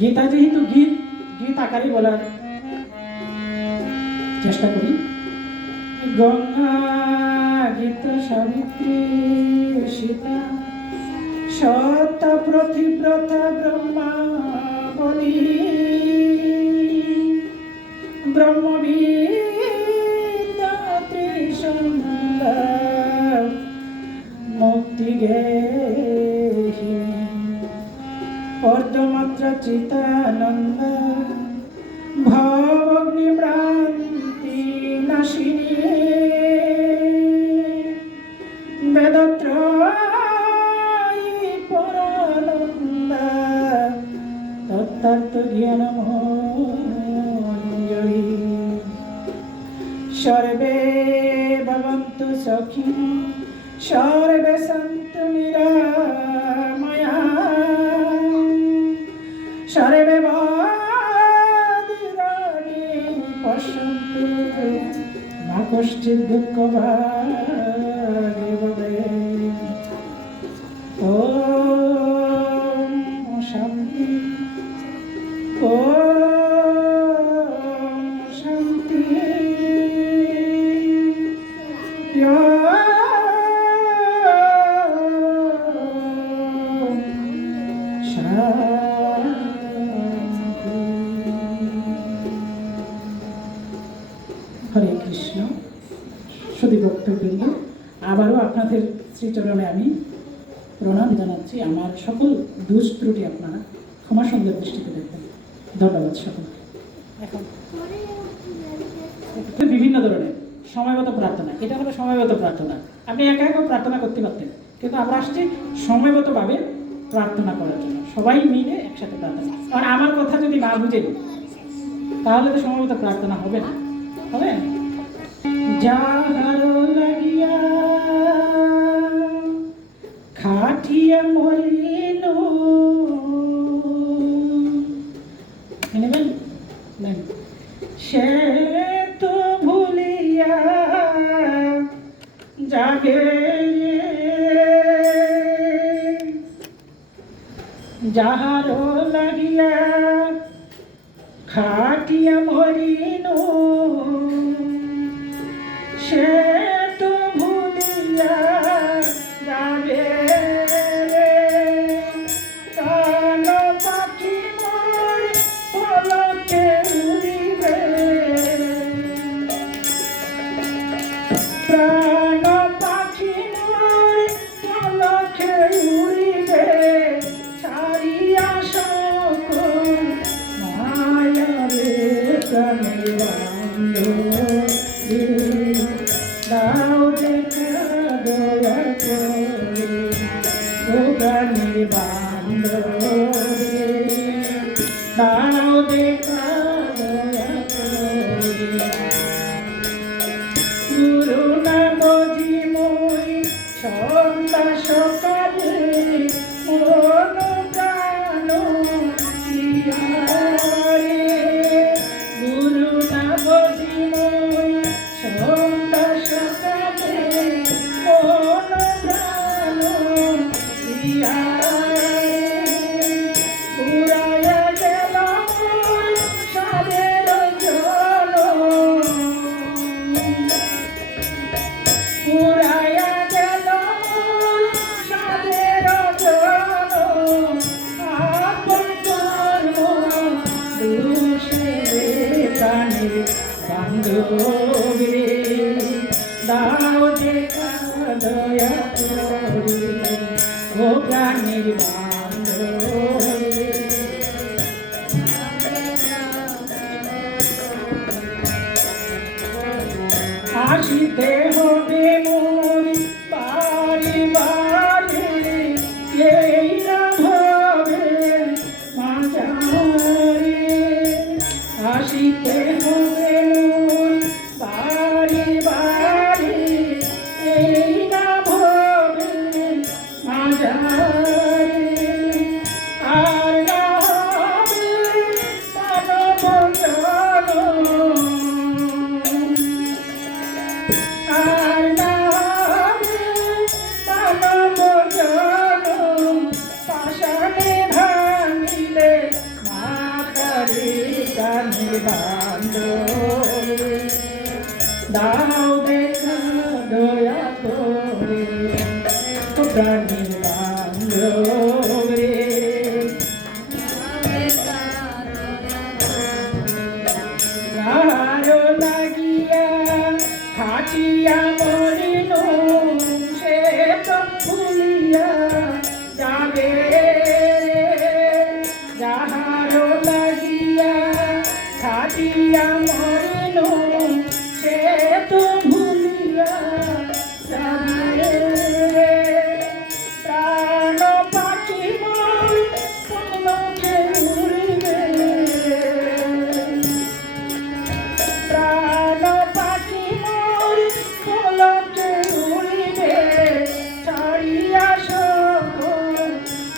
গীতা যেহেতু গীত গীত আকারে বলার চেষ্টা করি। গঙ্গা গীত সাবিত্রী সীতা সত্য প্রতিব্রতা ব্রহ্মা বলি ব্রহ্মবিদ্যা ত্রিসন্ধ্যা মুক্তি গেহিনী অর্ধমাত্রা চিতানন্দ ভবগ্নিভ্রান্তি নাশিনী বেদত্রয়ী পরানন্দ তত্ত্বার্থ জ্ঞানমঞ্জরি সর্বে ভবন্তু সুখিনো সর্বে সন্তু নিরাময়া সর্বে ভদ্রাণি পশ্যন্তু মা কশ্চিৎ দুঃখভাগী ভবেৎ। ওম শান্তি ওম শান্তি। হরে কৃষ্ণ। শুধু বক্তব্যবৃন্দ, আবারও আপনাদের শ্রীচরণে আমি প্রণাম জানাচ্ছি। আমার সকল দোষ ত্রুটি আপনারা ক্ষমা সুন্দর দৃষ্টিতে দেখবেন। ধন্যবাদ সকলকে। এখন বিভিন্ন ধরনের সময়গত প্রার্থনা, এটা হলো সময়গত প্রার্থনা। আপনি একা একা প্রার্থনা করতে পারতেন, কিন্তু আমরা আসছি সময়গতভাবে প্রার্থনা করার জন্য, সবাই মিলে একসাথে প্রার্থনা। আর আমার কথা যদি না বুঝেন তাহলে তো সময়গত প্রার্থনা হবে না, হবে। যাহার লাগিয়া খাটিয়া মরিল সে তো ভুলিয়া জাগে, যাহার লাগিয়া খাটিয়া মরিল সে তো ভুলিয়া যাবে প্রাণ পাখি মোর পলকে উড়িবে, প্রাণ পাখি মোর পলকে উড়িবে ছাড়িয়া সকল মায়ারে প্রাণে বান্ধবী দাও দেখা দয়া করে ও প্রাণে বান্ধবী দাও দেখা দয়া করে। গুরু না বুঝি মই সন্ধ্যা সকালে মন প্রাণ দিয়ারে, গুরু না বুঝি মই সন্ধ্যা সকালে মন প্রাণ দিয়ারে, পুরায়া গেল মোর সাদের জল, পুরায়া গেল মোর সাদের জল, আপন কর্ম দোষে প্রাণে বান্ধবী দাও দেখা দয়া করে ও প্রাণের বান্ধবী। আসিতে হবে মোর বাড়ি বাড়ি এই না হবে মাঝারে, আসিতে হবে মোর বাড়ি বাড়ি এই না হবে মাঝারে, বান্ধব দাও দেখা দয়া করে ও প্রাণের বান্ধব রে কারো লাগিয়া খাটিয়া মরিল সে তো ভুলিয়া যাবে যাহারো লাগিয়া খাটিয়া মরিল সে তো ভুলিয়া যাবে প্রাণ পাখি মন কোনকে উড়িবে প্রাণ পাখি মোর কোলকে উড়িবে ছাড়িয়া সকল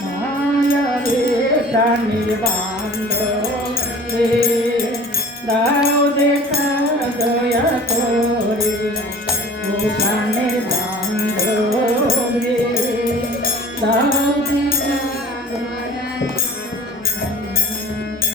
মায়া রে প্রাণীর বান্ধব রে দাও দেখা দয়া করে ও প্রাণের বান্ধব রে দাও দেখা দয়া